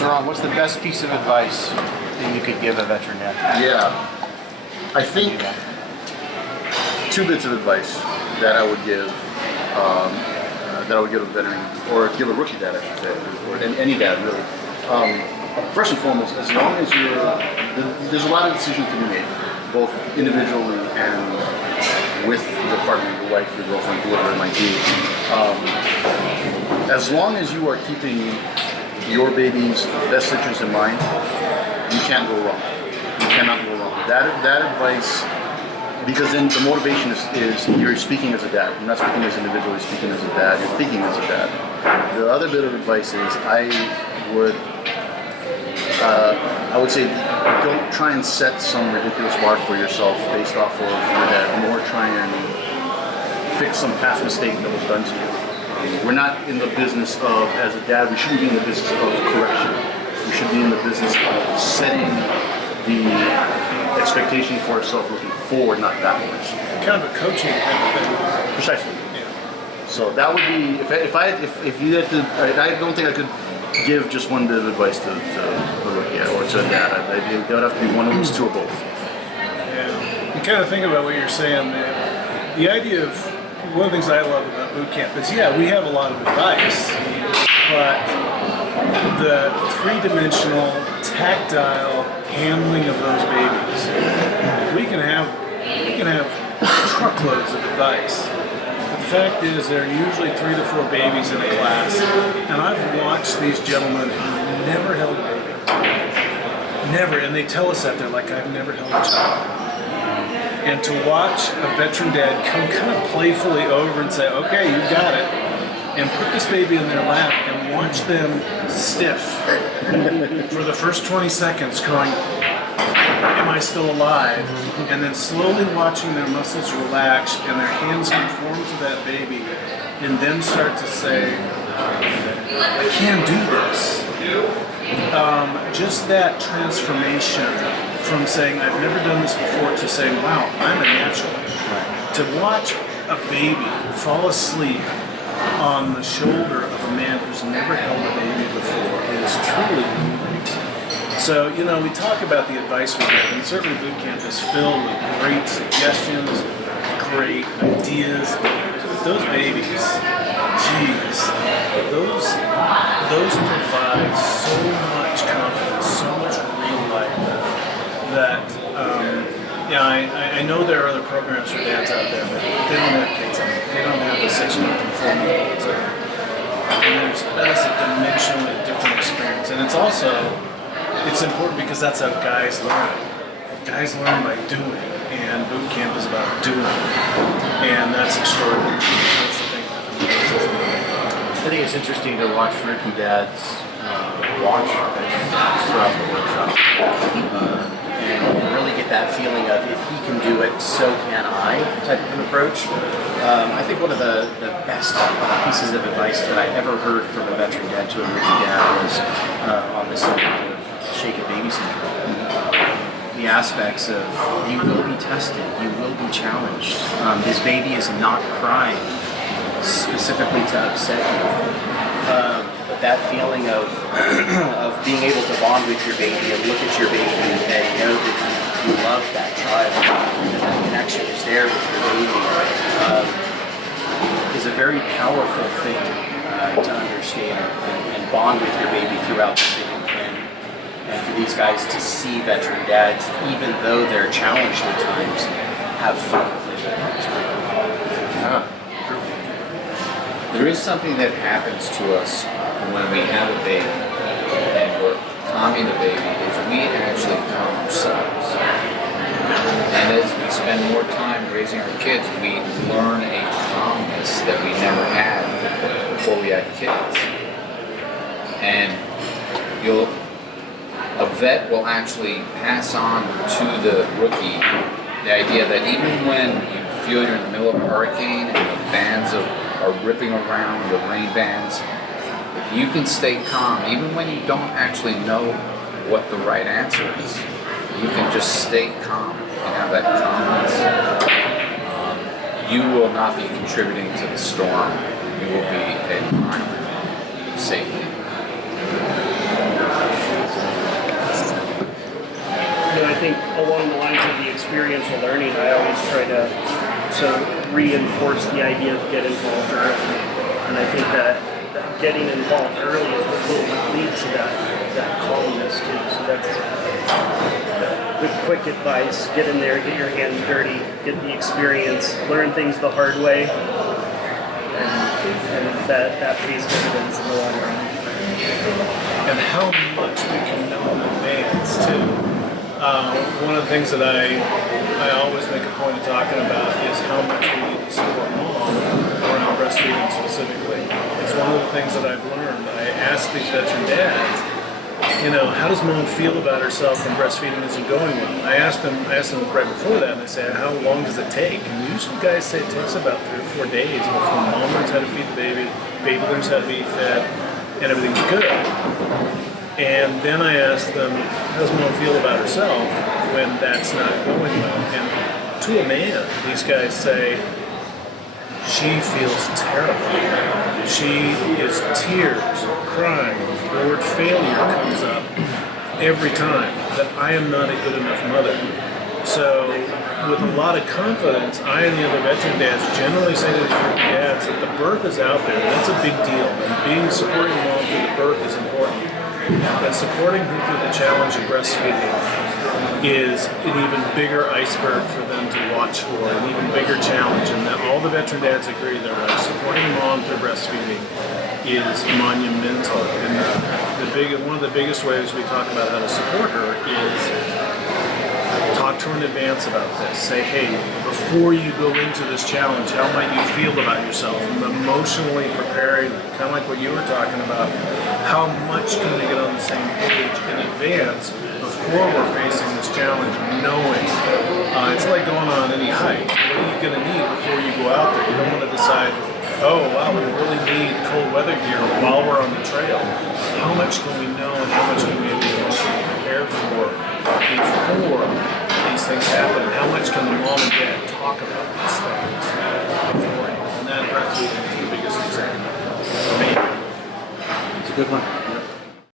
So Ron, what's the best piece of advice that you could give a veteran dad? Yeah, I think 2 bits of advice that I would give a veteran, or give a rookie dad, I should say, or any dad really. First and foremost, as long as there's a lot of decisions to be made, both individually and with your partner, your wife, your girlfriend, whoever it might be. As long as you are keeping your baby's best interest in mind, you can't go wrong. You cannot go wrong. That advice, because then the motivation is you're speaking as a dad. You're not speaking as an individual, you're speaking as a dad, you're thinking as a dad. The other bit of advice is I would say don't try and set some ridiculous bar for yourself based off of your dad, nor try and fix some past mistake that was done to you. We're not in the business of, as a dad, we shouldn't be in the business of correction. We should be in the business of setting the expectation for ourselves looking forward, not backwards. Kind of a coaching kind of thing. Precisely. Yeah. So that would be, if you had to, I don't think I could give just one bit of advice to the rookie or to a dad. There would have to be one of these 2 or both. Yeah. You kind of think about what you're saying, man. The idea of, one of the things I love about boot camp is, yeah, we have a lot of advice, but the 3-dimensional, tactile handling of those babies, we can have truckloads of advice. But the fact is, there are usually 3 to 4 babies in a class, and I've watched these gentlemen who never held a baby. Never, and they tell us that, they're like, I've never held a child. And to watch a veteran dad come kind of playfully over and say, okay, you got it, and put this baby in their lap and watch them stiff for the first 20 seconds going, am I still alive? And then slowly watching their muscles relax and their hands conform to that baby, and then start to say, I can do this. Just that transformation from saying, I've never done this before, to saying, wow, I'm a natural. Right. To watch a baby fall asleep on the shoulder of a man who's never held a baby before is truly moving. So, we talk about the advice we get, and certainly boot camp is filled with great suggestions, great ideas. Those babies, geez, those provide so much confidence, so much real life that, I know there are other programs for dads out there, but they don't have kids on it. They don't have the 6-month and 4-month olds. And that is a dimensionally different experience. And it's important because that's how guys learn. Guys learn by doing, and boot camp is about doing. And that's extraordinary. That's the thing that I think it's interesting to watch rookie dads watch veteran dads throughout the workshop and really get that feeling of, if he can do it, so can I type of an approach. I think one of the best pieces of advice that I ever heard from a veteran dad to a rookie dad was on the subject of shaken baby syndrome. The aspects of, you will be tested, you will be challenged. This baby is not crying specifically to upset you. But that feeling of being able to bond with your baby and look at your baby and know that you love that child and that connection is there with your baby is a very powerful thing to understand and bond with your baby throughout the thick and thin. And for these guys to see veteran dads, even though they're challenged at times, have fun with it. It's pretty cool. There is something that happens to us when we have a baby and we're calming the baby, is we actually calm ourselves. And as we spend more time raising our kids, we learn a calmness that we never had before we had kids. And a vet will actually pass on to the rookie the idea that even when you feel you're in the middle of a hurricane and the bands are ripping around, the rain bands, if you can stay calm, even when you don't actually know what the right answer is, you can just stay calm and have that calmness. You will not be contributing to the storm. You will be an island of safety. think along the lines of the experiential learning, I always try to reinforce the idea of get involved early. And I think that getting involved early is what will lead to that calmness too. So that's the quick advice. Get in there, get your hands dirty, get the experience, learn things the hard way, and that pays dividends in the long run. And how much we can know in advance too. One of the things that I always make a point of talking about is how much we need to support mom around breastfeeding specifically. It's one of the things that I've learned. I ask these veteran dads, how does mom feel about herself when breastfeeding isn't going well? I asked them right before that, and I said, how long does it take? And usually guys say it takes about 3 or 4 days before mom learns how to feed the baby learns how to be fed, and everything's good. And then I asked them, how does mom feel about herself when that's not going well? And to a man, these guys say, she feels terrible. She is tears, crying. The word failure comes up every time, that I am not a good enough mother. So with a lot of confidence, I and the other veteran dads generally say to the dads that the birth is out there. That's a big deal. And supporting mom through the birth is important. But supporting her through the challenge of breastfeeding is an even bigger iceberg for them to watch for, an even bigger challenge. And that all the veteran dads agree that supporting mom through breastfeeding is monumental. And one of the biggest ways we talk about how to support her is talk to her in advance about this. Say, hey, before you go into this challenge, how might you feel about yourself? Emotionally preparing, kind of like what you were talking about. How much can we get on the same page in advance before we're facing this challenge, knowing it's like going on any hike. What are you going to need before you go out there? You don't want to decide, oh, wow, we really need cold weather gear while we're on the trail. How much can we know and how much can we be emotionally prepared for before these things happen? And how much can the mom and dad talk about these things beforehand? And that breastfeeding is the biggest example for me. It's a good one.